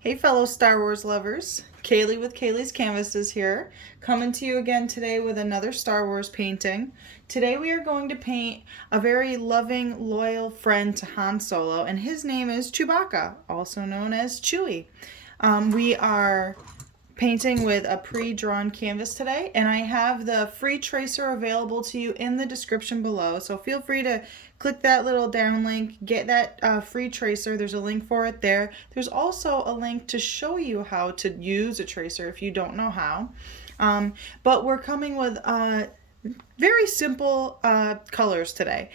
Hey fellow Star Wars lovers, Kayleigh with Kayleigh's Kanvases here, coming to you again today with another Star Wars painting. Today we are going to paint a very loving, loyal friend to Han Solo, and his name is Chewbacca, also known as Chewie. We are painting with a pre-drawn canvas today, and I have the free tracer available to you in the description below, so feel free to click that little down link, get that free tracer. There's a link for it there. There's also a link to show you how to use a tracer if you don't know how. But we're coming with very simple colors today,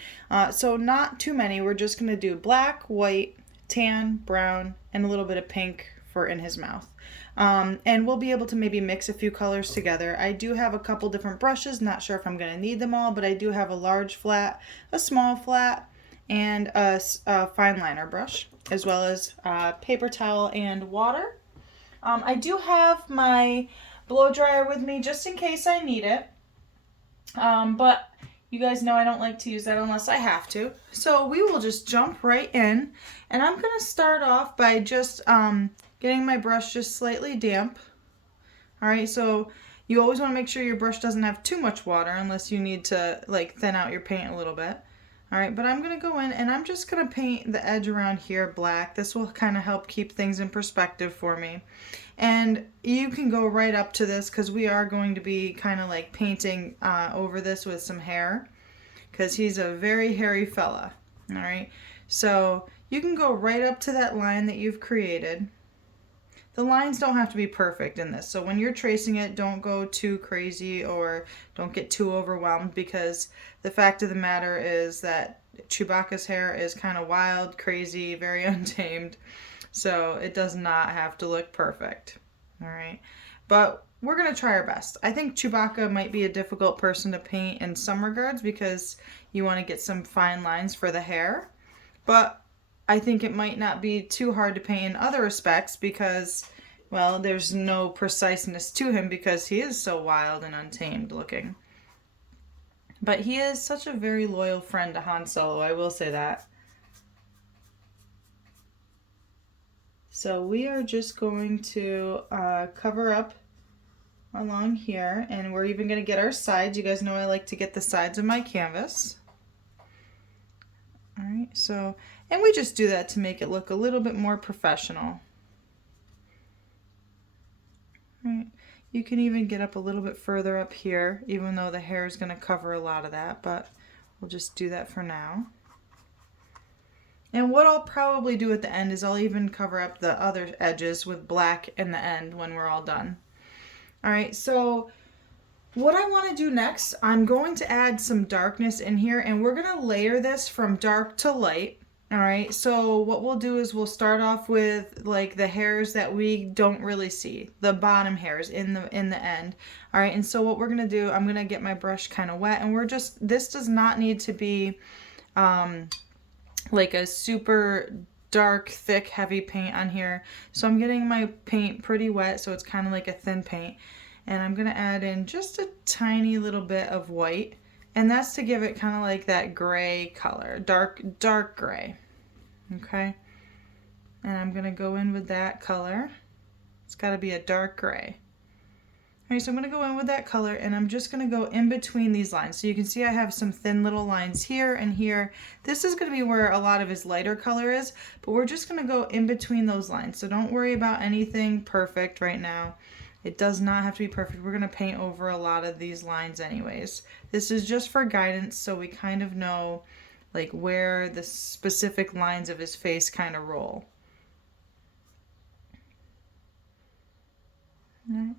so not too many. We're just going to do black, white, tan, brown, and a little bit of pink for in his mouth. And we'll be able to maybe mix a few colors together. I do have a couple different brushes, not sure if I'm going to need them all, but I do have a large flat, a small flat, and a fine liner brush, as well as paper towel and water. I do have my blow dryer with me just in case I need it, but you guys know I don't like to use that unless I have to. So we will just jump right in, and I'm going to start off by just getting my brush just slightly damp. Alright, so you always want to make sure your brush doesn't have too much water unless you need to like thin out your paint a little bit. Alright, but I'm going to go in and I'm just going to paint the edge around here black. This will kind of help keep things in perspective for me. And you can go right up to this because we are going to be kind of like painting over this with some hair because he's a very hairy fella. Alright, so you can go right up to that line that you've created. The lines don't have to be perfect in this, so when you're tracing it, don't go too crazy or don't get too overwhelmed, because the fact of the matter is that Chewbacca's hair is kind of wild, crazy, very untamed, so it does not have to look perfect. Alright, but we're going to try our best. I think Chewbacca might be a difficult person to paint in some regards because you want to get some fine lines for the hair, but I think it might not be too hard to paint in other respects because, well, there's no preciseness to him because he is so wild and untamed looking. But he is such a very loyal friend to Han Solo, I will say that. So we are just going to cover up along here, and we're even going to get our sides. You guys know I like to get the sides of my canvas. Alright, so, and we just do that to make it look a little bit more professional. Right. You can even get up a little bit further up here, even though the hair is going to cover a lot of that, but we'll just do that for now. And what I'll probably do at the end is I'll even cover up the other edges with black in the end when we're all done. Alright, so what I want to do next, I'm going to add some darkness in here, and we're going to layer this from dark to light. Alright, so what we'll do is we'll start off with like the hairs that we don't really see, the bottom hairs in the end. Alright, and so what we're going to do, I'm going to get my brush kind of wet, and this does not need to be like a super dark, thick, heavy paint on here. So I'm getting my paint pretty wet, so it's kind of like a thin paint. And I'm going to add in just a tiny little bit of white, and that's to give it kind of like that gray color, dark gray. Okay, and I'm going to go in with that color. It's got to be a dark gray. Alright, so I'm going to go in with that color, and I'm just going to go in between these lines. So you can see I have some thin little lines here and here. This is going to be where a lot of his lighter color is, but we're just going to go in between those lines. So don't worry about anything perfect right now. It does not have to be perfect. We're going to paint over a lot of these lines anyways. This is just for guidance, so we kind of know like where the specific lines of his face kind of roll. Right.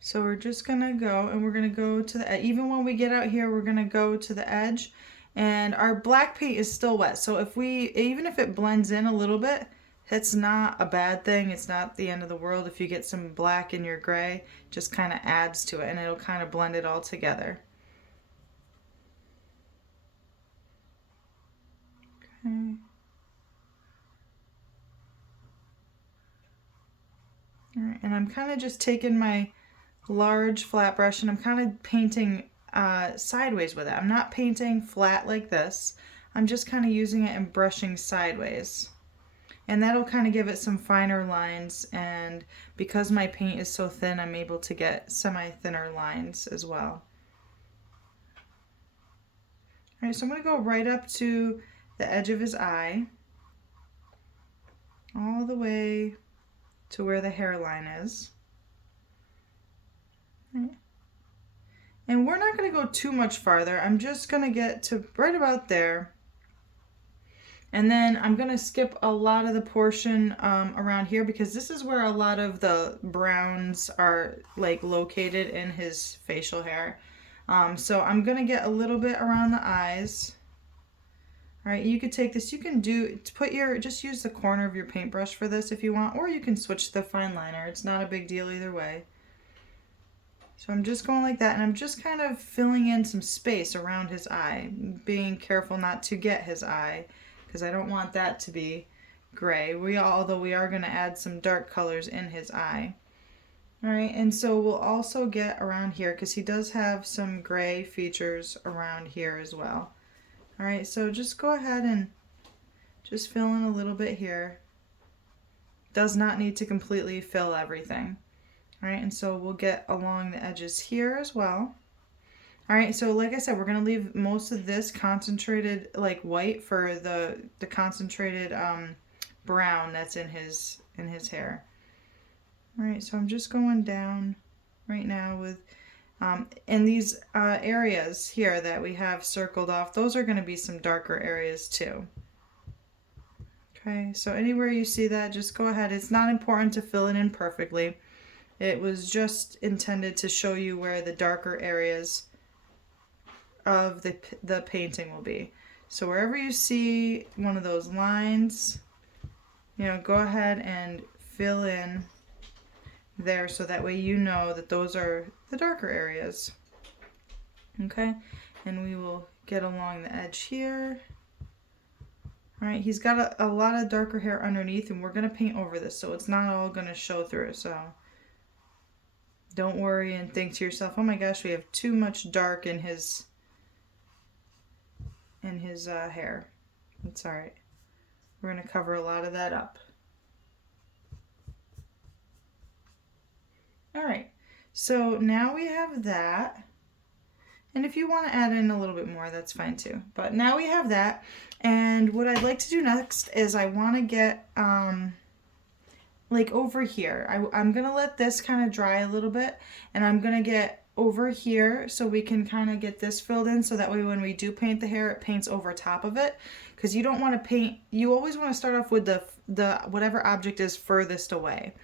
So we're just going to go, and we're going to go to the edge. Even when we get out here, we're going to go to the edge, and our black paint is still wet. So even if it blends in a little bit, it's not a bad thing. It's not the end of the world if you get some black in your gray. Just kind of adds to it, and it'll kind of blend it all together. Okay. All right, and I'm kind of just taking my large flat brush, and I'm kind of painting sideways with it. I'm not painting flat like this. I'm just kind of using it and brushing sideways. And that'll kind of give it some finer lines, and because my paint is so thin, I'm able to get semi-thinner lines as well. All right, so I'm going to go right up to the edge of his eye, all the way to where the hairline is. Right. And we're not going to go too much farther. I'm just going to get to right about there. And then I'm going to skip a lot of the portion around here, because this is where a lot of the browns are like located in his facial hair. So I'm going to get a little bit around the eyes. All right, you could take this, you can just use the corner of your paintbrush for this if you want, or you can switch to the fine liner. It's not a big deal either way. So I'm just going like that, and I'm just kind of filling in some space around his eye, being careful not to get his eye, because I don't want that to be gray. Although we are going to add some dark colors in his eye. All right, and so we'll also get around here, because he does have some gray features around here as well. All right, so just go ahead and just fill in a little bit here. Does not need to completely fill everything. All right, and so we'll get along the edges here as well. All right, so like I said, we're gonna leave most of this concentrated like white for the concentrated brown that's in his hair. All right, so I'm just going down right now with, and these areas here that we have circled off, those are gonna be some darker areas too. Okay, so anywhere you see that, just go ahead. It's not important to fill it in perfectly. It was just intended to show you where the darker areas of the painting will be. So wherever you see one of those lines, go ahead and fill in there, so that way you know that those are the darker areas. Okay, and we will get along the edge here. All right, he's got a lot of darker hair underneath, and we're going to paint over this, so it's not all going to show through. So don't worry and think to yourself, oh my gosh, we have too much dark in his hair. It's all right. We're going to cover a lot of that up. All right, so now we have that. And if you want to add in a little bit more, that's fine too. But now we have that. And what I'd like to do next is I want to get like over here. I'm going to let this kind of dry a little bit, and I'm going to get over here so we can kind of get this filled in, so that way when we do paint the hair, it paints over top of it. Because you don't want to paint, you always want to start off with the whatever object is furthest away.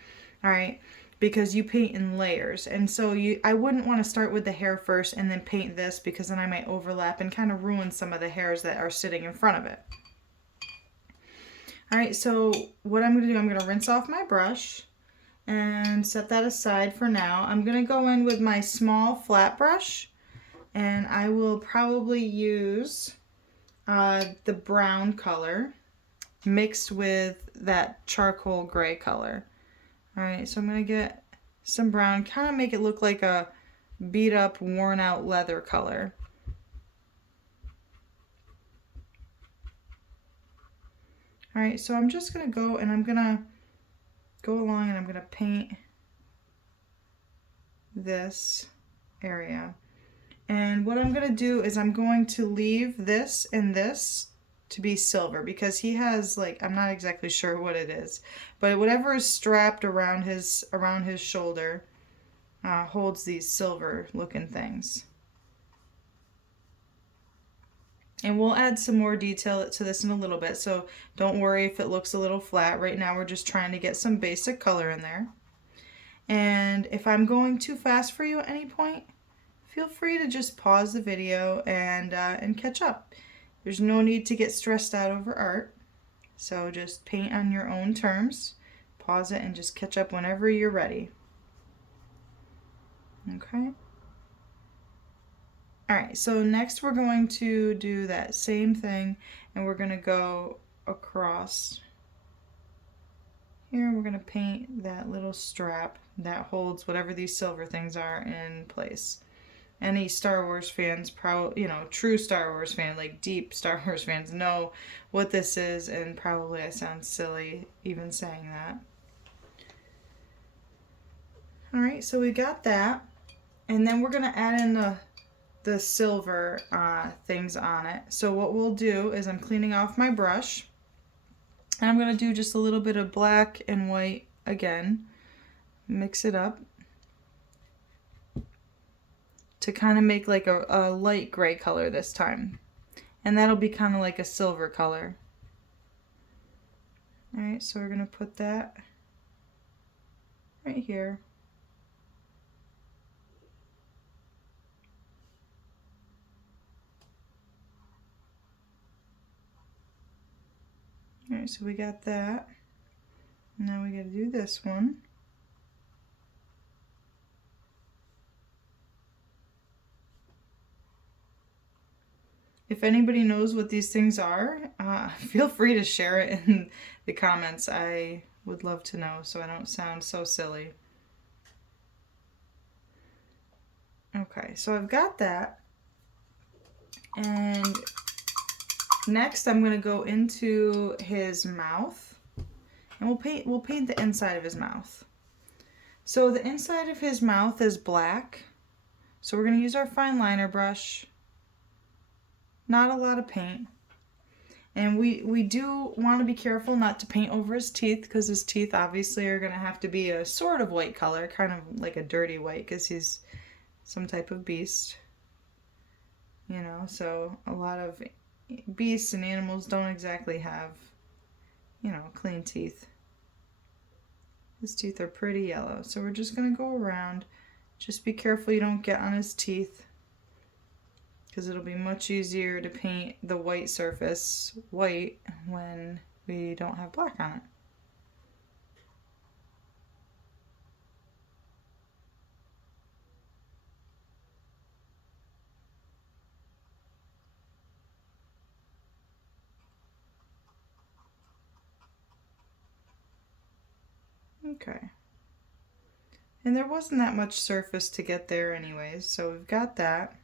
All right, because you paint in layers, and so I wouldn't want to start with the hair first and then paint this, because then I might overlap and kind of ruin some of the hairs that are sitting in front of it. All right, so what I'm going to do, I'm going to rinse off my brush and set that aside for now. I'm going to go in with my small flat brush, and I will probably use the brown color mixed with that charcoal gray color. All right, so I'm going to get some brown, kind of make it look like a beat up, worn out leather color. All right, so I'm just going to go and I'm going to go along and I'm going to paint this area. And what I'm going to do is I'm going to leave this and this to be silver, because he has, like, I'm not exactly sure what it is, but whatever is strapped around his shoulder holds these silver looking things. And we'll add some more detail to this in a little bit, so don't worry if it looks a little flat. Right now we're just trying to get some basic color in there. And if I'm going too fast for you at any point, feel free to just pause the video and catch up. There's no need to get stressed out over art, so just paint on your own terms. Pause it and just catch up whenever you're ready. Okay. All right, so next we're going to do that same thing, and we're going to go across here. We're going to paint that little strap that holds whatever these silver things are in place. any Star Wars fans, true Star Wars fan, like deep Star Wars fans, know what this is, and probably I sound silly even saying that. All right, so we got that, and then we're gonna add in the silver things on it. So what we'll do is I'm cleaning off my brush, and I'm gonna do just a little bit of black and white again, mix it up to kind of make like a light gray color this time. And that'll be kind of like a silver color. Alright, so we're going to put that right here. Alright, so we got that. Now we got to do this one. If anybody knows what these things are, feel free to share it in the comments. I would love to know so I don't sound so silly. Okay, so I've got that. And next I'm going to go into his mouth. And we'll paint the inside of his mouth. So the inside of his mouth is black. So we're going to use our fine liner brush. Not a lot of paint. And we do want to be careful not to paint over his teeth, because his teeth obviously are going to have to be a sort of white color, kind of like a dirty white, because he's some type of beast. You know, so a lot of beasts and animals don't exactly have, clean teeth. His teeth are pretty yellow. So we're just going to go around. Just be careful you don't get on his teeth, because it'll be much easier to paint the white surface white when we don't have black on it. Okay. And there wasn't that much surface to get there anyways, so we've got that.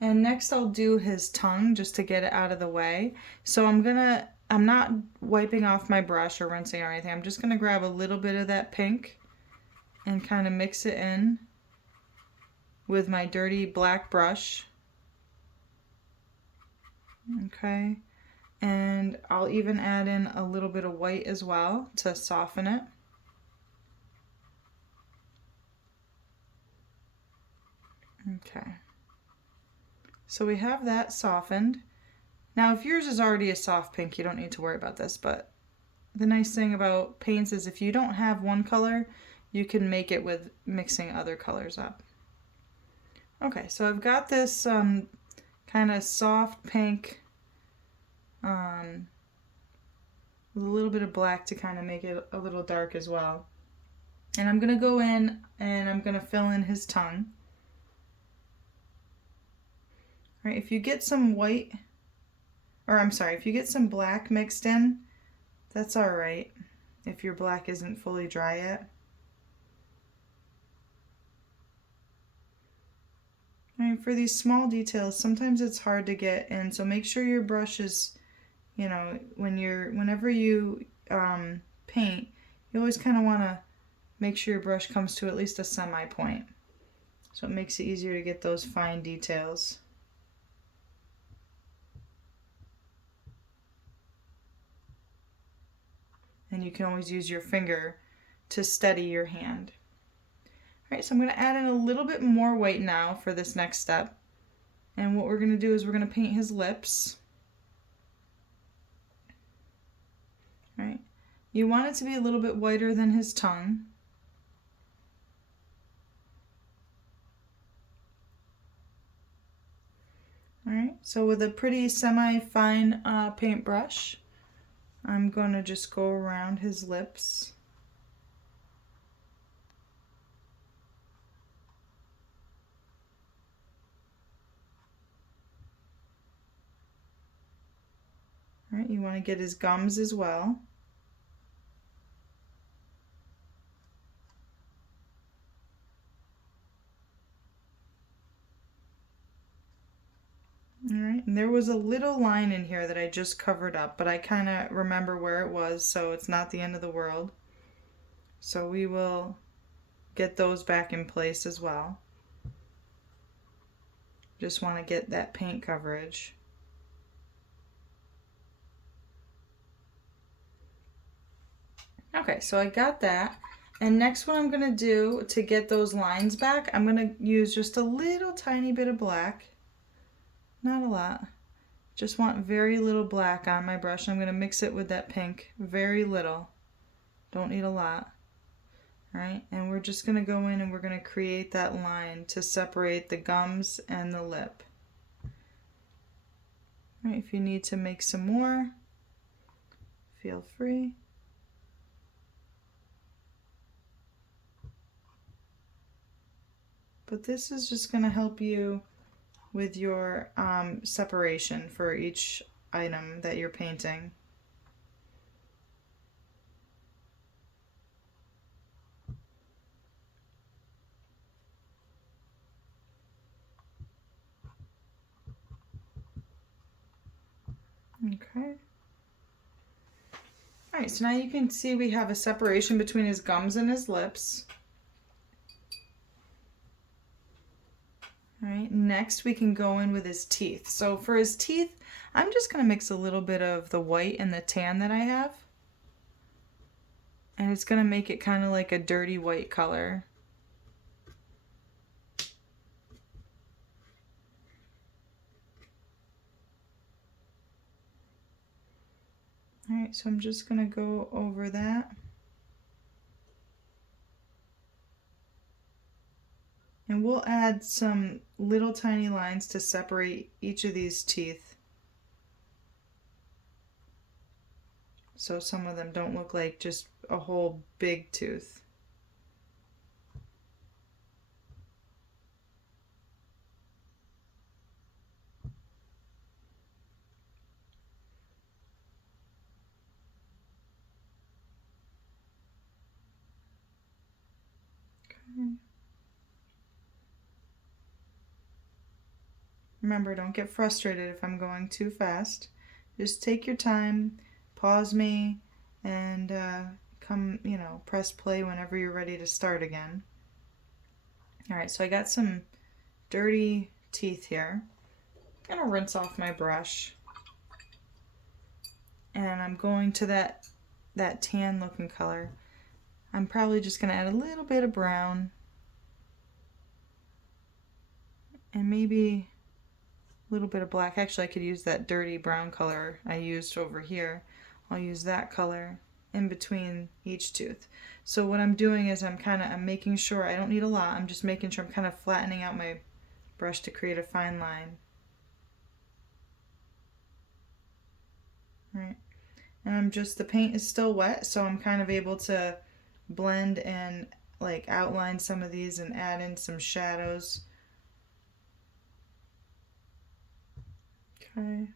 And next I'll do his tongue just to get it out of the way. So I'm not wiping off my brush or rinsing or anything. I'm just gonna grab a little bit of that pink and kind of mix it in with my dirty black brush. Okay. And I'll even add in a little bit of white as well to soften it. Okay. So we have that softened. Now if yours is already a soft pink, you don't need to worry about this, but the nice thing about paints is if you don't have one color, you can make it with mixing other colors up. Okay, so I've got this kind of soft pink with a little bit of black to kind of make it a little dark as well. And I'm going to go in and I'm going to fill in his tongue. All right, if you get some if you get some black mixed in, that's all right if your black isn't fully dry yet. All right, for these small details, sometimes it's hard to get in, so make sure your brush is, whenever you paint, you always kind of want to make sure your brush comes to at least a semi-point. So it makes it easier to get those fine details. And you can always use your finger to steady your hand. All right, so I'm going to add in a little bit more white now for this next step. And what we're going to do is we're going to paint his lips. All right, you want it to be a little bit whiter than his tongue. All right, so with a pretty semi-fine paintbrush, I'm going to just go around his lips. All right, you want to get his gums as well. was a little line in here that I just covered up, but I kind of remember where it was, so it's not the end of the world. So we will get those back in place as well. Just want to get that paint coverage. Okay, so I got that. And next what I'm going to do to get those lines back, I'm going to use just a little tiny bit of black. Not a lot. Just want very little black on my brush. I'm going to mix it with that pink. Very little. Don't need a lot. Alright, and we're just going to go in and we're going to create that line to separate the gums and the lip. Alright, if you need to make some more, feel free. But this is just going to help you with your separation for each item that you're painting. Okay. Alright, so now you can see we have a separation between his gums and his lips. Alright, next we can go in with his teeth. So for his teeth, I'm just going to mix a little bit of the white and the tan that I have. And it's going to make it kind of like a dirty white color. Alright, so I'm just going to go over that. And we'll add some little tiny lines to separate each of these teeth. So some of them don't look like just a whole big tooth. Okay. Remember, don't get frustrated if I'm going too fast. Just take your time, pause me, and press play whenever you're ready to start again. Alright, so I got some dirty teeth here. I'm going to rinse off my brush. And I'm going to that tan looking color. I'm probably just going to add a little bit of brown. And maybe a little bit of black. Actually, I could use that dirty brown color I used over here. I'll use that color in between each tooth. So what I'm doing is I'm making sure, I don't need a lot, I'm just making sure I'm kind of flattening out my brush to create a fine line. Right. And the paint is still wet, so I'm kind of able to blend and like outline some of these and add in some shadows. Okay.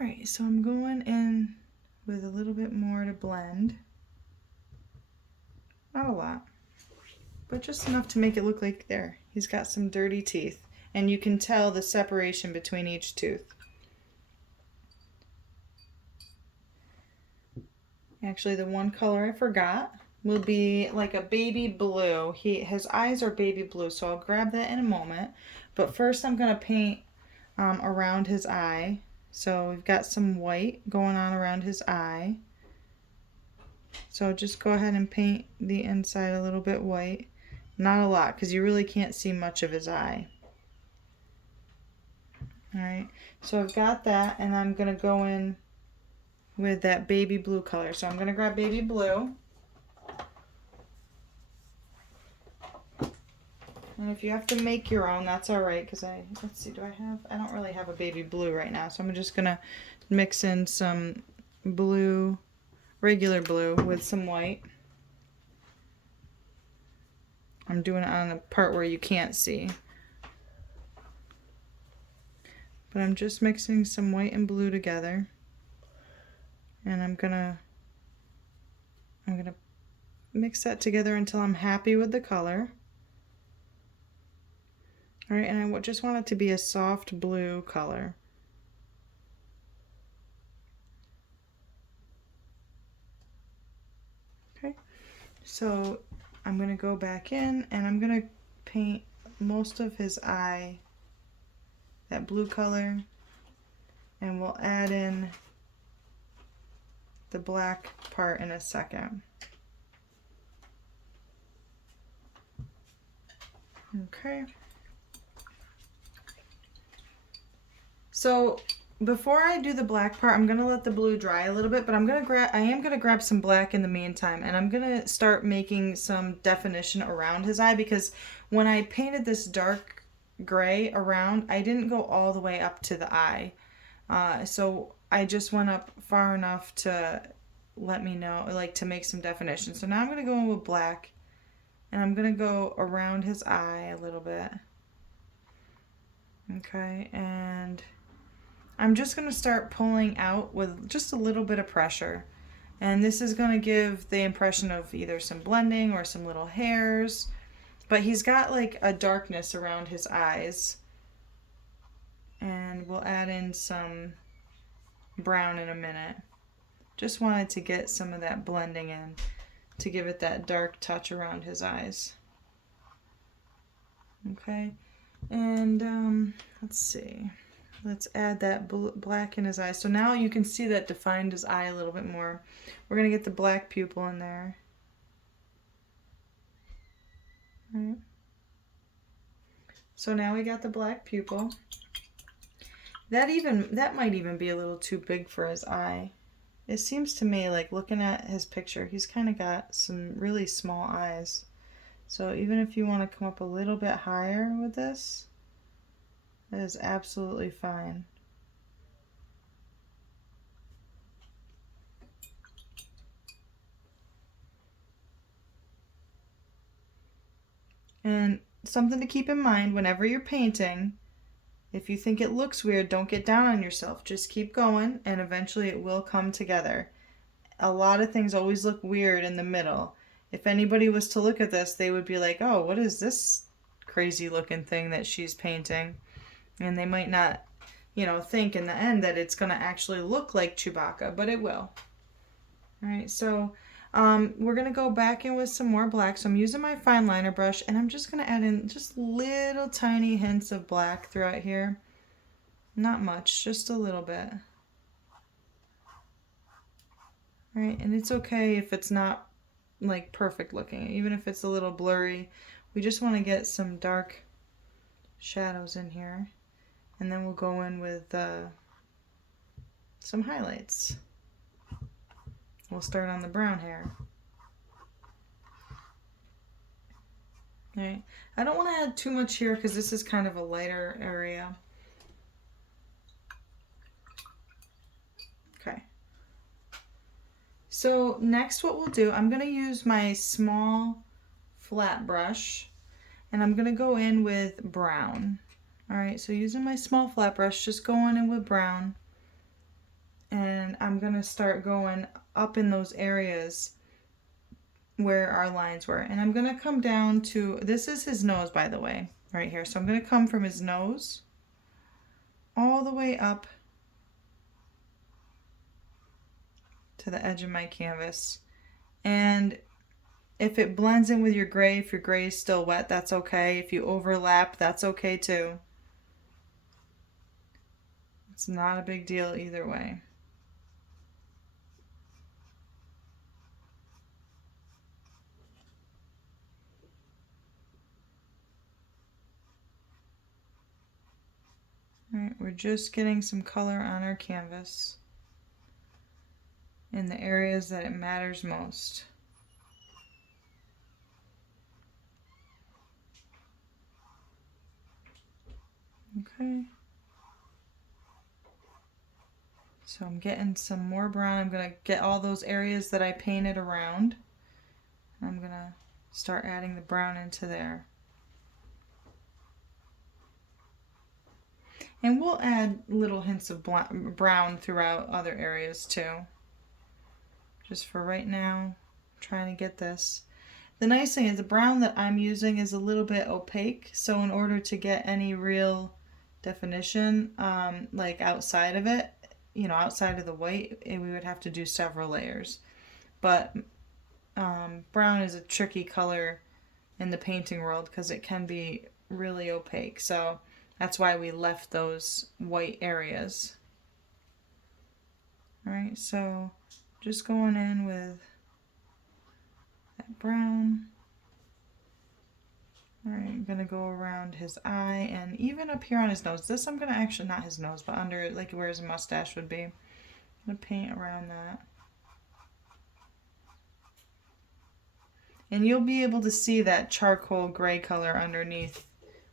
Alright, so I'm going in with a little bit more to blend. Not a lot, but just enough to make it look like there. He's got some dirty teeth, and you can tell the separation between each tooth. Actually, the one color I forgot will be like a baby blue. His eyes are baby blue, so I'll grab that in a moment. But first I'm going to paint around his eye. So we've got some white going on around his eye. So just go ahead and paint the inside a little bit white. Not a lot, because you really can't see much of his eye. Alright, so I've got that, and I'm going to go in with that baby blue color. So I'm going to grab baby blue. And if you have to make your own, that's alright, because let's see, I don't really have a baby blue right now, so I'm just going to mix in some blue, regular blue with some white. I'm doing it on a part where you can't see. But I'm just mixing some white and blue together. And I'm gonna mix that together until I'm happy with the color. All right, and I just want it to be a soft blue color. Okay, so I'm gonna go back in and I'm gonna paint most of his eye that blue color, and we'll add in the black part in a second. Okay. So before I do the black part, I'm gonna let the blue dry a little bit, but I am gonna grab some black in the meantime, and I'm gonna start making some definition around his eye, because when I painted this dark gray around, I didn't go all the way up to the eye. So I just went up far enough to let me know, like to make some definition. So now I'm gonna go in with black, and I'm gonna go around his eye a little bit. Okay, and I'm just going to start pulling out with just a little bit of pressure. And this is going to give the impression of either some blending or some little hairs. But he's got like a darkness around his eyes. And we'll add in some brown in a minute. Just wanted to get some of that blending in to give it that dark touch around his eyes. Okay, and let's see. Let's add that black in his eye. So now you can see that defined his eye a little bit more. We're going to get the black pupil in there. All right. So now we got the black pupil. That might even be a little too big for his eye. It seems to me, like looking at his picture, he's kind of got some really small eyes. So even if you want to come up a little bit higher with this, that is absolutely fine. And something to keep in mind whenever you're painting, if you think it looks weird, don't get down on yourself. Just keep going and eventually it will come together. A lot of things always look weird in the middle. If anybody was to look at this, they would be like, oh, what is this crazy looking thing that she's painting? And they might not, think in the end that it's going to actually look like Chewbacca, but it will. All right, so we're going to go back in with some more black. So I'm using my fine liner brush, and I'm just going to add in just little tiny hints of black throughout here. Not much, just a little bit. All right, and it's okay if it's not like perfect looking, even if it's a little blurry. We just want to get some dark shadows in here. And then we'll go in with some highlights. We'll start on the brown hair. Alright, I don't want to add too much here because this is kind of a lighter area. Okay. So next what we'll do, I'm going to use my small flat brush and I'm going to go in with brown. Alright, so using my small flat brush, just going in with brown, and I'm going to start going up in those areas where our lines were. And I'm going to come down to, this is his nose by the way, right here. So I'm going to come from his nose all the way up to the edge of my canvas. And if it blends in with your gray, if your gray is still wet, that's okay. If you overlap, that's okay too. It's not a big deal either way. All right, we're just getting some color on our canvas in the areas that it matters most. Okay. So I'm getting some more brown. I'm going to get all those areas that I painted around. I'm going to start adding the brown into there. And we'll add little hints of brown throughout other areas too. Just for right now, I'm trying to get this. The nice thing is the brown that I'm using is a little bit opaque, so in order to get any real definition, like outside of it, you know, outside of the white, we would have to do several layers. But brown is a tricky color in the painting world because it can be really opaque, so that's why we left those white areas. Alright, so just going in with that brown. Alright, I'm going to go around his eye and even up here on his nose. This I'm going to actually, not his nose, but under like where his mustache would be. I'm going to paint around that. And you'll be able to see that charcoal gray color underneath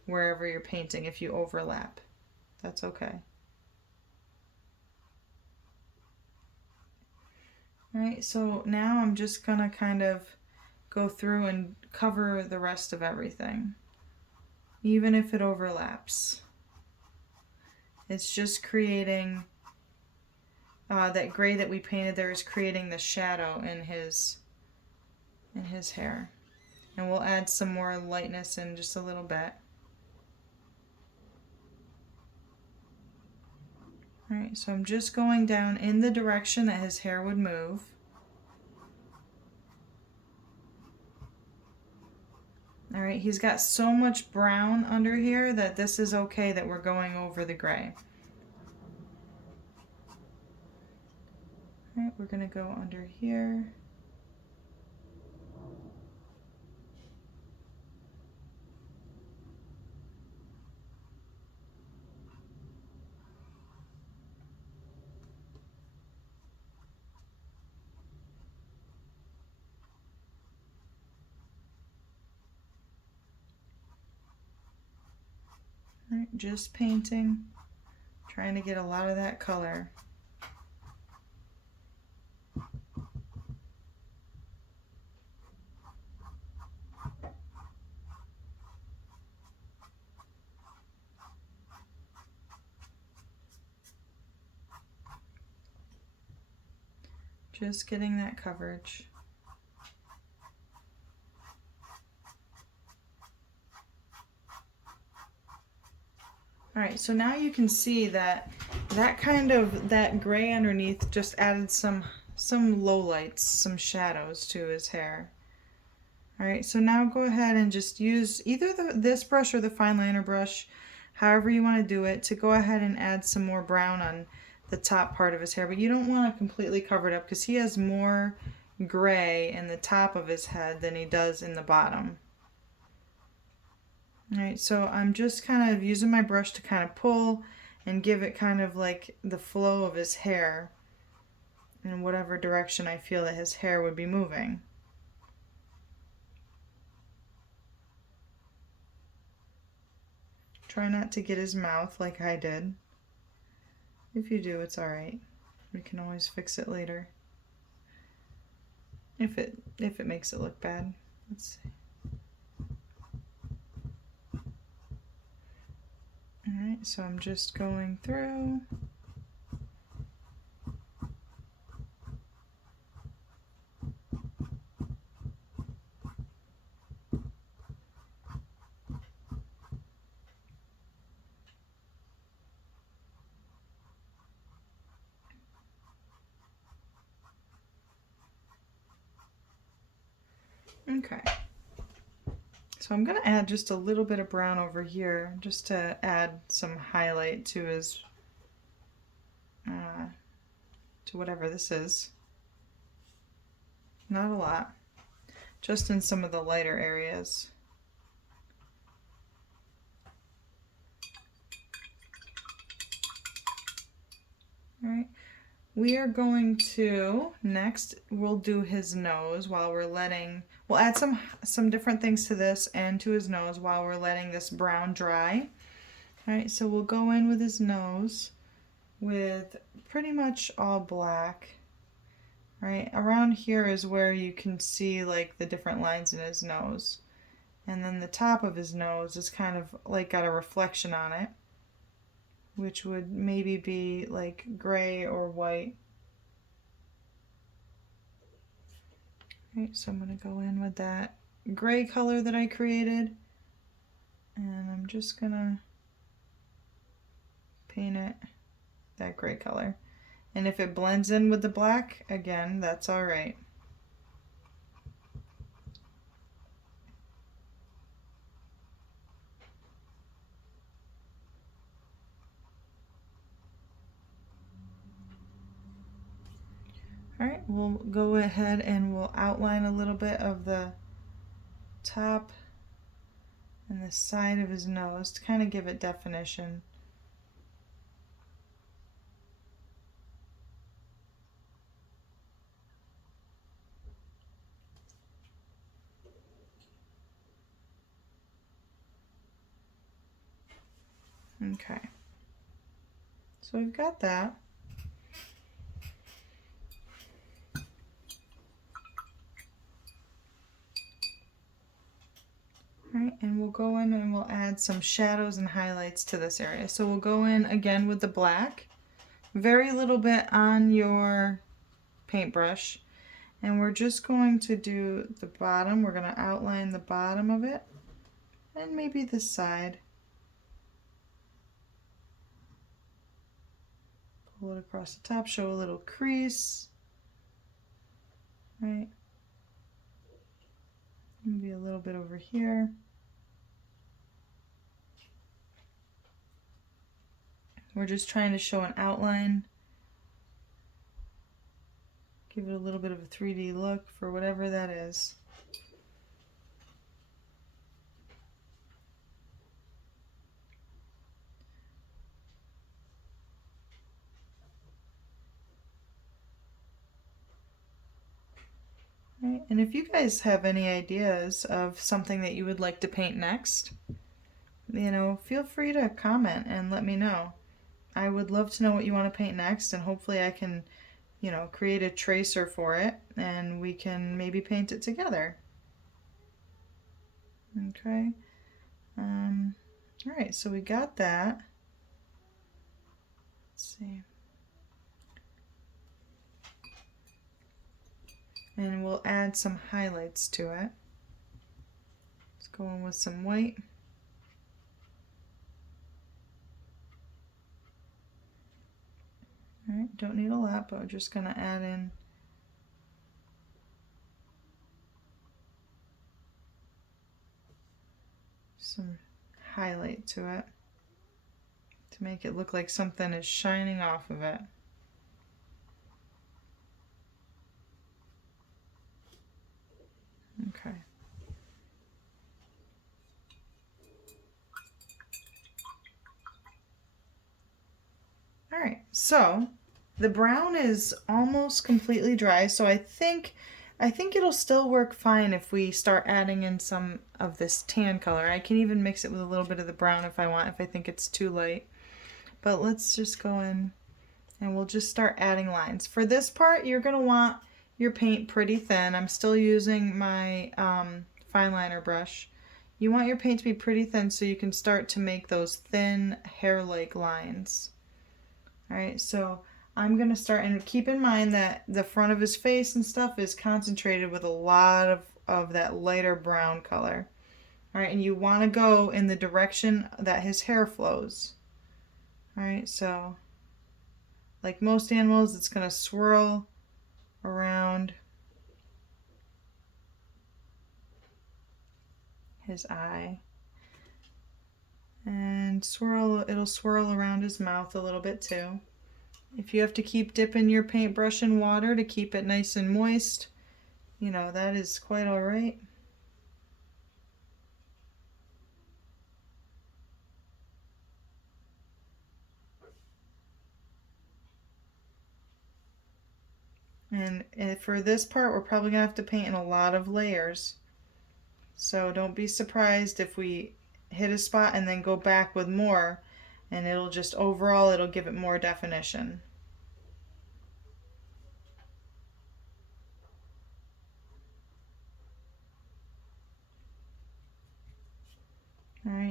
wherever you're painting if you overlap. That's okay. Alright, so now I'm just going to kind of go through and cover the rest of everything, even if it overlaps. It's just creating, that gray that we painted there is creating the shadow in his hair. And we'll add some more lightness in just a little bit. Alright, so I'm just going down in the direction that his hair would move. Alright, he's got so much brown under here that this is okay that we're going over the gray. Alright, we're going to go under here. Right, just painting, trying to get a lot of that color. Just getting that coverage. Alright, so now you can see that that gray underneath just added some lowlights, some shadows to his hair. Alright, so now go ahead and just use either this brush or the fine liner brush, however you want to do it, to go ahead and add some more brown on the top part of his hair. But you don't want to completely cover it up because he has more gray in the top of his head than he does in the bottom. Alright, so I'm just kind of using my brush to kind of pull and give it kind of like the flow of his hair in whatever direction I feel that his hair would be moving. Try not to get his mouth like I did. If you do, it's alright. We can always fix it later. If it makes it look bad. Let's see. Alright, so I'm just going through. Okay. So I'm going to add just a little bit of brown over here just to add some highlight to his, to whatever this is. Not a lot, just in some of the lighter areas. All right. We are going to, next, we'll do his nose while we're letting, we'll add some different things to this and to his nose while we're letting this brown dry. Alright, so we'll go in with his nose with pretty much all black. Right around here is where you can see like the different lines in his nose. And then the top of his nose is kind of like got a reflection on it, which would maybe be like gray or white. Right, so I'm going to go in with that gray color that I created, and I'm just going to paint it that gray color. And if it blends in with the black, again, that's all right. All right, we'll go ahead and we'll outline a little bit of the top and the side of his nose to kind of give it definition. Okay, so we've got that. Alright, and we'll go in and we'll add some shadows and highlights to this area. So we'll go in again with the black, very little bit on your paintbrush, and we're just going to do the bottom. We're going to outline the bottom of it and maybe the side. Pull it across the top, show a little crease. Right. Maybe a little bit over here. We're just trying to show an outline. Give it a little bit of a 3D look for whatever that is. Right. And if you guys have any ideas of something that you would like to paint next, feel free to comment and let me know. I would love to know what you want to paint next, and hopefully I can, create a tracer for it and we can maybe paint it together. Okay. All right, so we got that. Let's see. And we'll add some highlights to it. Let's go in with some white. All right, don't need a lot, but we're just going to add in some highlight to it to make it look like something is shining off of it. Okay. All right, so the brown is almost completely dry, so I think it'll still work fine if we start adding in some of this tan color. I can even mix it with a little bit of the brown if I want, if I think it's too light. But let's just go in and we'll just start adding lines. For this part, you're going to want your paint pretty thin. I'm still using my fine liner brush. You want your paint to be pretty thin so you can start to make those thin hair-like lines. All right, so I'm going to start, and keep in mind that the front of his face and stuff is concentrated with a lot of that lighter brown color. All right, and you want to go in the direction that his hair flows. All right, so like most animals, it's going to swirl around his eye. And it'll swirl around his mouth a little bit too. If you have to keep dipping your paintbrush in water to keep it nice and moist, that is quite all right. And for this part, we're probably going to have to paint in a lot of layers. So don't be surprised if we hit a spot and then go back with more, and it'll give it more definition.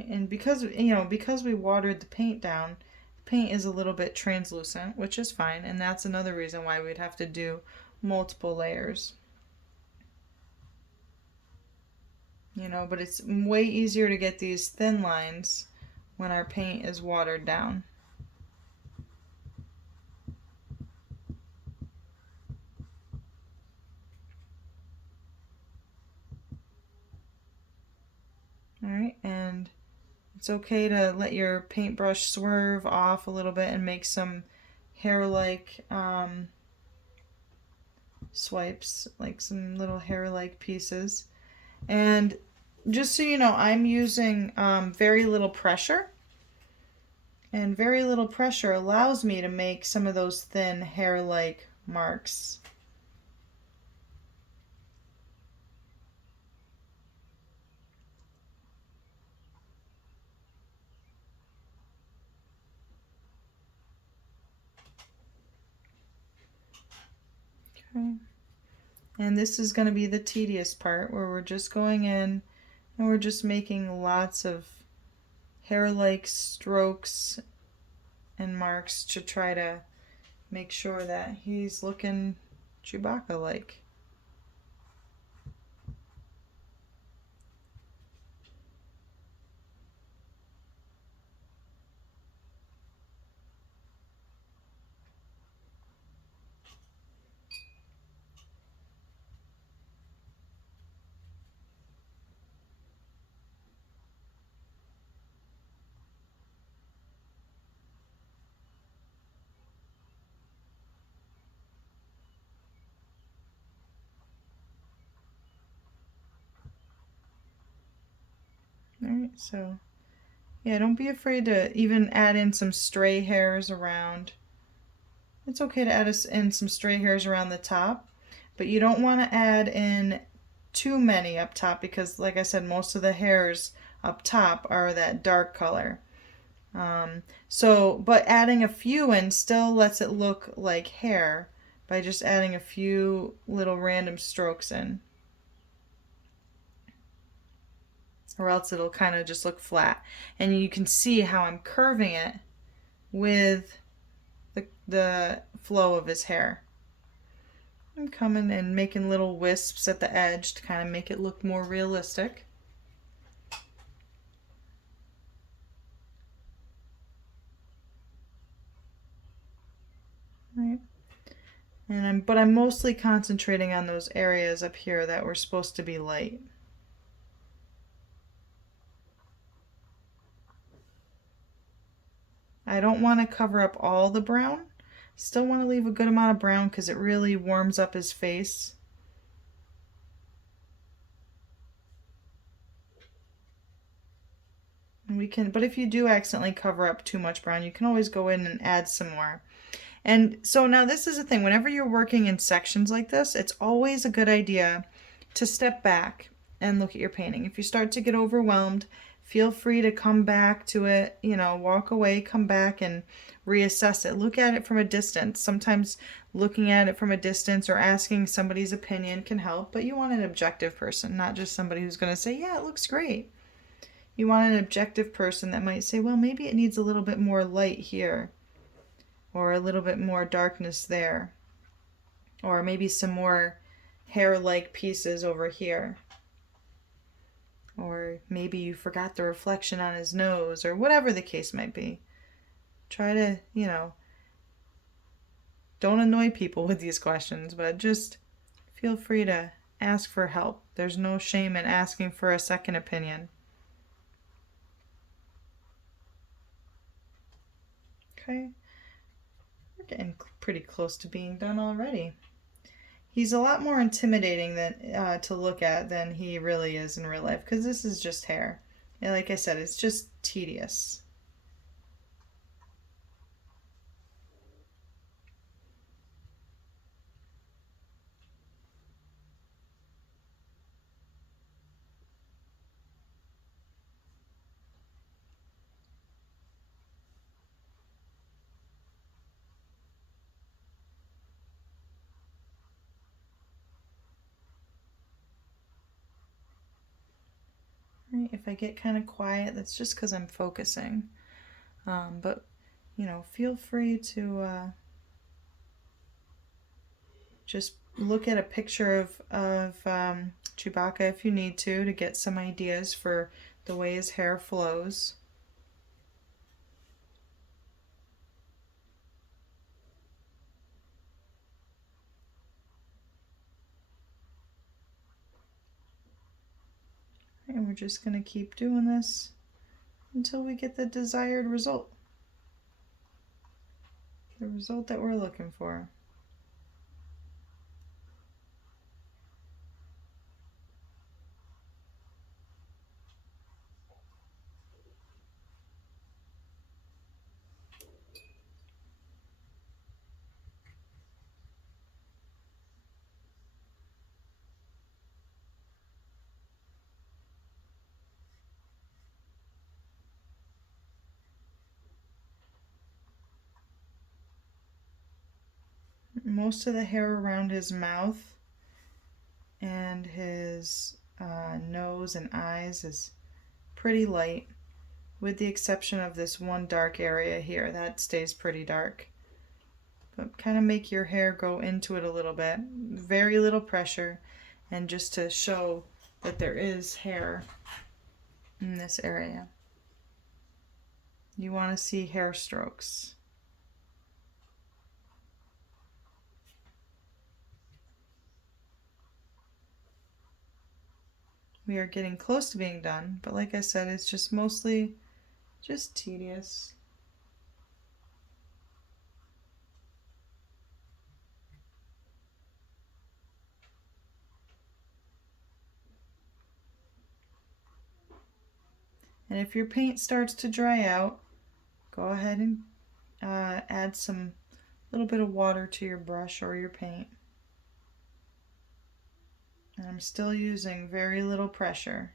Right, and because you know, because we watered the paint down, the paint is a little bit translucent, which is fine, and that's another reason why we'd have to do multiple layers. You know, but it's way easier to get these thin lines when our paint is watered down. All right, and it's okay to let your paintbrush swerve off a little bit and make some hair-like swipes, like some little hair-like pieces. And just so you know, I'm using very little pressure. And very little pressure allows me to make some of those thin hair-like marks. Okay. And this is going to be the tedious part where we're just going in and we're just making lots of hair-like strokes and marks to try to make sure that he's looking Chewbacca-like. Alright, so yeah, don't be afraid to even add in some stray hairs around. It's okay to add in some stray hairs around the top, but you don't want to add in too many up top because, like I said, most of the hairs up top are that dark color. But adding a few in still lets it look like hair by just adding a few little random strokes in. Or else it'll kind of just look flat. And you can see how I'm curving it with the flow of his hair. I'm coming and making little wisps at the edge to kind of make it look more realistic. Right. But I'm mostly concentrating on those areas up here that were supposed to be light. I don't want to cover up all the brown. Still want to leave a good amount of brown because it really warms up his face. But if you do accidentally cover up too much brown, you can always go in and add some more. And so now this is the thing, whenever you're working in sections like this, it's always a good idea to step back and look at your painting. If you start to get overwhelmed, feel free to come back to it, walk away, come back and reassess it. Look at it from a distance. Sometimes looking at it from a distance or asking somebody's opinion can help, but you want an objective person, not just somebody who's going to say, yeah, it looks great. You want an objective person that might say, well, maybe it needs a little bit more light here, or a little bit more darkness there, or maybe some more hair-like pieces over here, or maybe you forgot the reflection on his nose, or whatever the case might be. Try to, don't annoy people with these questions, but just feel free to ask for help. There's no shame in asking for a second opinion. Okay, we're getting pretty close to being done already. He's a lot more intimidating to look at than he really is in real life because this is just hair. And like I said, it's just tedious. Right, if I get kind of quiet, that's just because I'm focusing. But, you know, feel free to just look at a picture of Chewbacca if you need to get some ideas for the way his hair flows. And we're just going to keep doing this until we get the desired result. The result that we're looking for. Most of the hair around his mouth and his nose and eyes is pretty light, with the exception of this one dark area here. That stays pretty dark. But kind of make your hair go into it a little bit. Very little pressure, and just to show that there is hair in this area. You want to see hair strokes. We are getting close to being done, but like I said, it's just mostly just tedious. And if your paint starts to dry out, go ahead and add some little bit of water to your brush or your paint. And I'm still using very little pressure.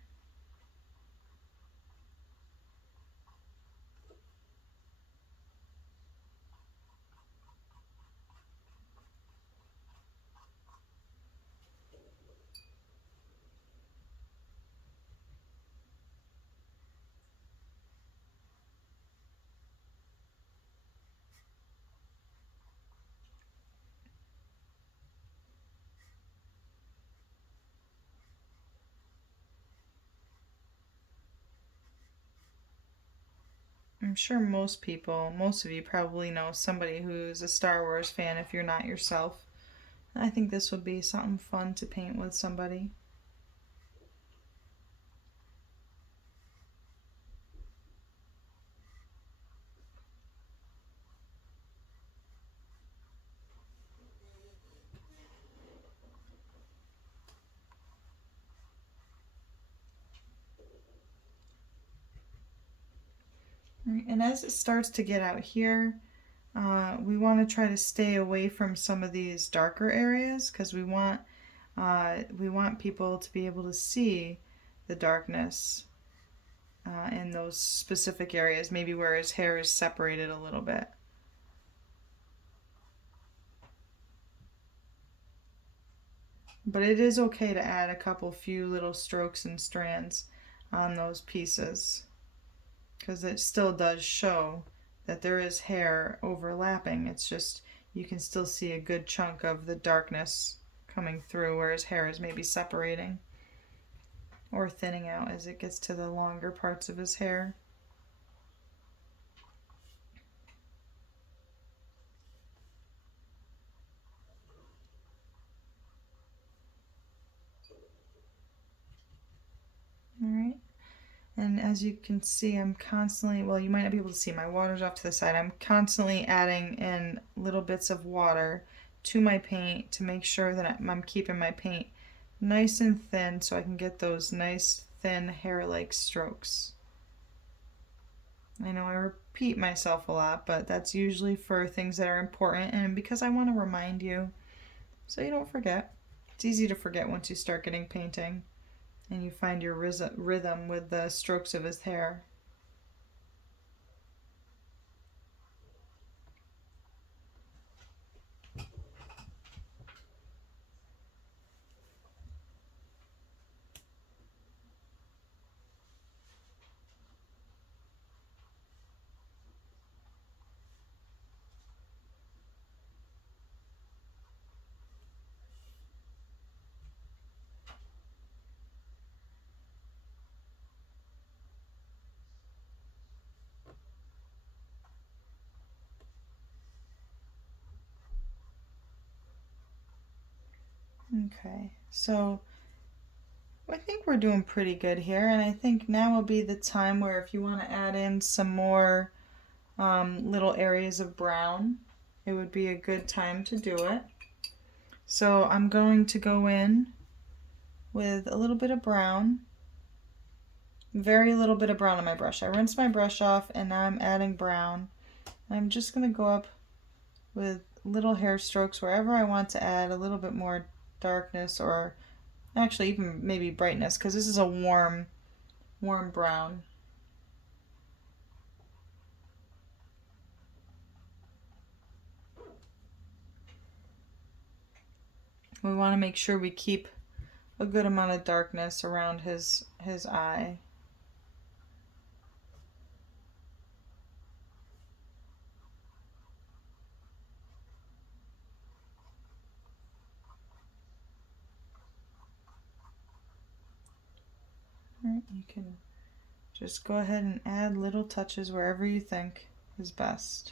I'm sure most of you probably know somebody who's a Star Wars fan if you're not yourself. I think this would be something fun to paint with somebody. And as it starts to get out here, we want to try to stay away from some of these darker areas because we want people to be able to see the darkness in those specific areas, maybe where his hair is separated a little bit. But it is okay to add a few little strokes and strands on those pieces, because it still does show that there is hair overlapping. It's just you can still see a good chunk of the darkness coming through where his hair is maybe separating or thinning out as it gets to the longer parts of his hair. All right. And as you can see, I'm constantly, well, you might not be able to see, my water's off to the side. I'm constantly adding in little bits of water to my paint to make sure that I'm keeping my paint nice and thin so I can get those nice thin hair-like strokes. I know I repeat myself a lot, but that's usually for things that are important and because I want to remind you so you don't forget. It's easy to forget once you start getting painting and you find your rhythm with the strokes of his hair. Okay, so I think we're doing pretty good here, and I think now will be the time where if you want to add in some more little areas of brown, it would be a good time to do it. So I'm going to go in with a little bit of brown, very little bit of brown on my brush. I rinsed my brush off and now I'm adding brown. I'm just going to go up with little hair strokes wherever I want to add a little bit more darkness, or actually even maybe brightness, because this is a warm brown. We want to make sure we keep a good amount of darkness around his eye. Right, you can just go ahead and add little touches wherever you think is best.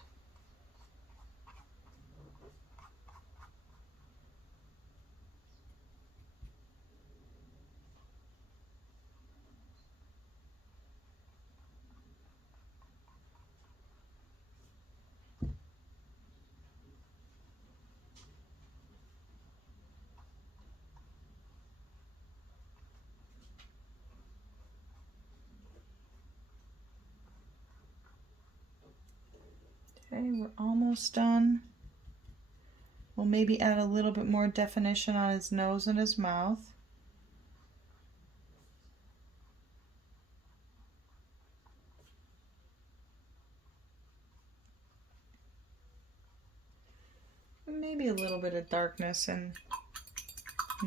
Okay, we're almost done. We'll maybe add a little bit more definition on his nose and his mouth. And maybe a little bit of darkness in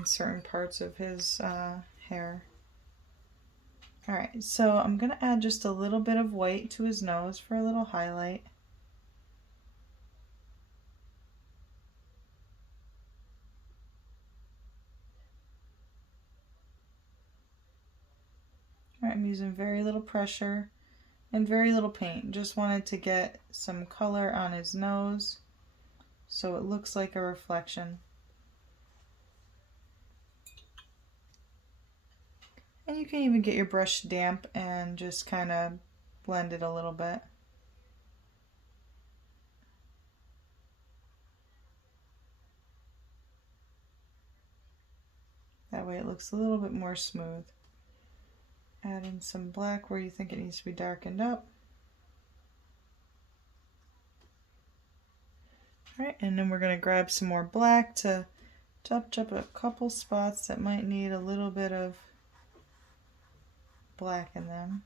certain parts of his hair. Alright, so I'm going to add just a little bit of white to his nose for a little highlight. Alright, I'm using very little pressure and very little paint. Just wanted to get some color on his nose so it looks like a reflection. And you can even get your brush damp and just kind of blend it a little bit. That way it looks a little bit more smooth. Add in some black where you think it needs to be darkened up. Alright, and then we're going to grab some more black to touch up a couple spots that might need a little bit of black in them.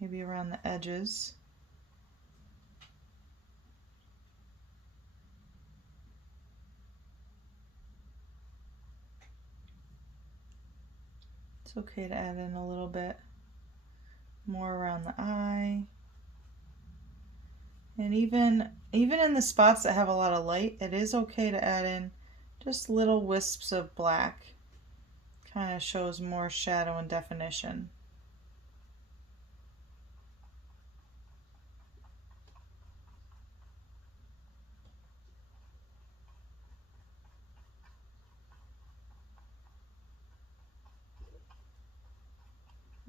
Maybe around the edges. It's okay to add in a little bit more around the eye. And even in the spots that have a lot of light, it is okay to add in just little wisps of black. Kind of shows more shadow and definition.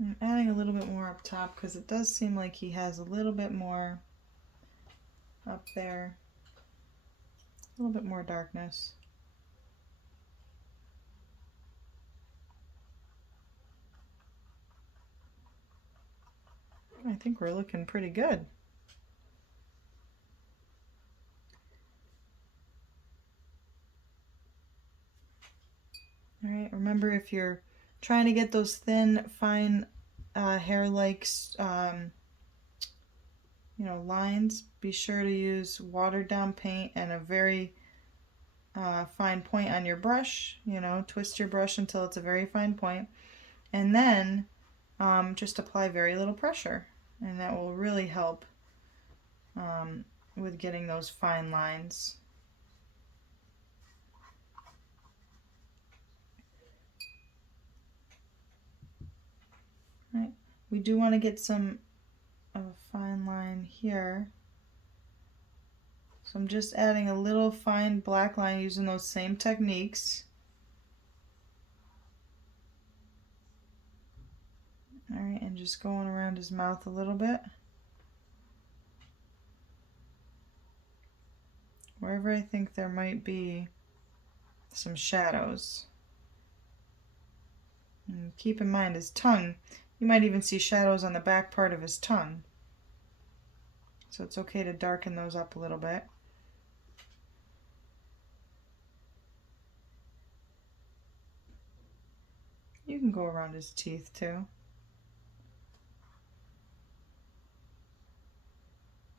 I'm adding a little bit more up top because it does seem like he has a little bit more up there. A little bit more darkness. I think we're looking pretty good. All right, remember if you're trying to get those thin, fine hair-like lines, be sure to use watered down paint and a very fine point on your brush. Twist your brush until it's a very fine point, and then just apply very little pressure, and that will really help with getting those fine lines. Right. We do want to get some of a fine line here. So I'm just adding a little fine black line using those same techniques. All right, and just going around his mouth a little bit. Wherever I think there might be some shadows. And keep in mind his tongue, you might even see shadows on the back part of his tongue. So it's okay to darken those up a little bit. You can go around his teeth too.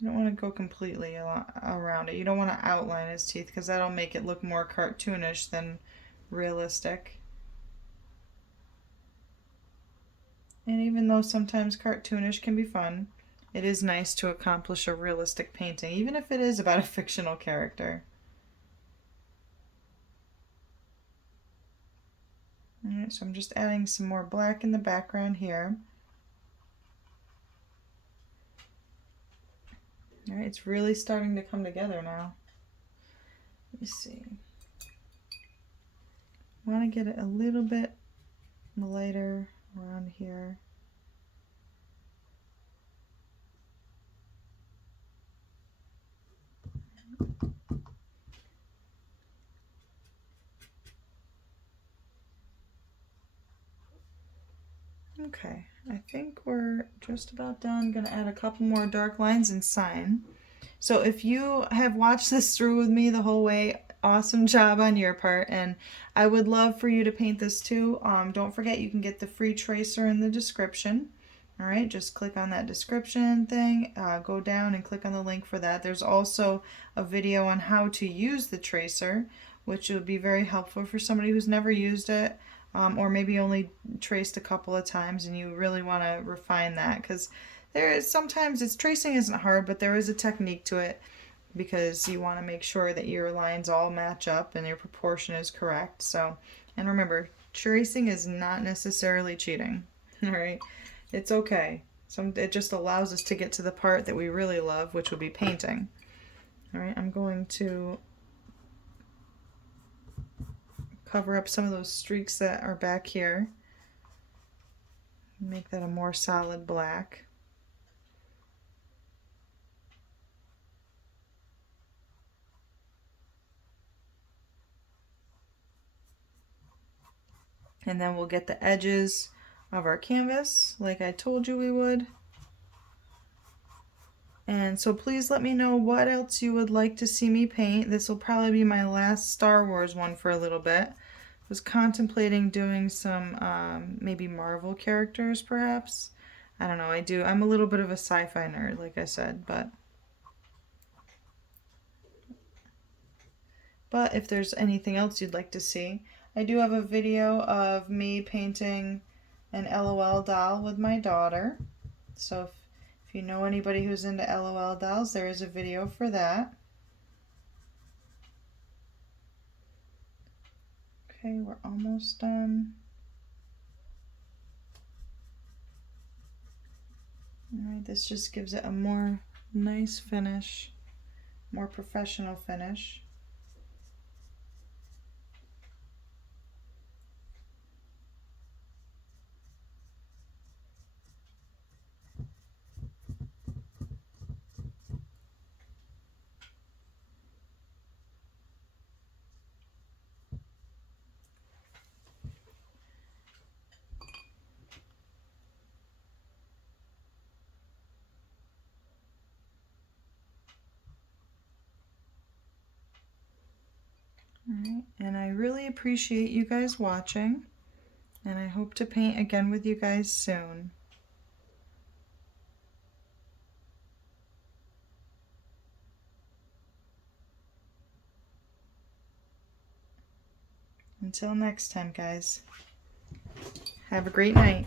You don't want to go completely around it. You don't want to outline his teeth because that'll make it look more cartoonish than realistic. And even though sometimes cartoonish can be fun, it is nice to accomplish a realistic painting, even if it is about a fictional character. Alright, so I'm just adding some more black in the background here. Alright, it's really starting to come together now. Let me see. I want to get it a little bit lighter around here. Okay, I think we're just about done. Gonna add a couple more dark lines and sign. So if you have watched this through with me the whole way, awesome job on your part, and I would love for you to paint this too. Don't forget you can get the free tracer in the description. All right, just click on that description thing, go down and click on the link for that. There's also a video on how to use the tracer, which would be very helpful for somebody who's never used it. Or maybe only traced a couple of times and you really want to refine that, because there is sometimes tracing isn't hard, but there is a technique to it because you want to make sure that your lines all match up and your proportion is correct. So, and remember, tracing is not necessarily cheating. All right, it's okay. It just allows us to get to the part that we really love, which would be painting. All right, I'm going to cover up some of those streaks that are back here. Make that a more solid black. And then we'll get the edges of our canvas like I told you we would. And so please let me know what else you would like to see me paint. This will probably be my last Star Wars one for a little bit. I was contemplating doing some maybe Marvel characters perhaps. I don't know, I'm a little bit of a sci-fi nerd, like I said, but if there's anything else you'd like to see, I do have a video of me painting an LOL doll with my daughter. So if you know anybody who's into LOL dolls, there is a video for that. Okay, we're almost done. Alright, this just gives it a more nice finish, more professional finish. Alright, and I really appreciate you guys watching, and I hope to paint again with you guys soon. Until next time, guys, have a great night.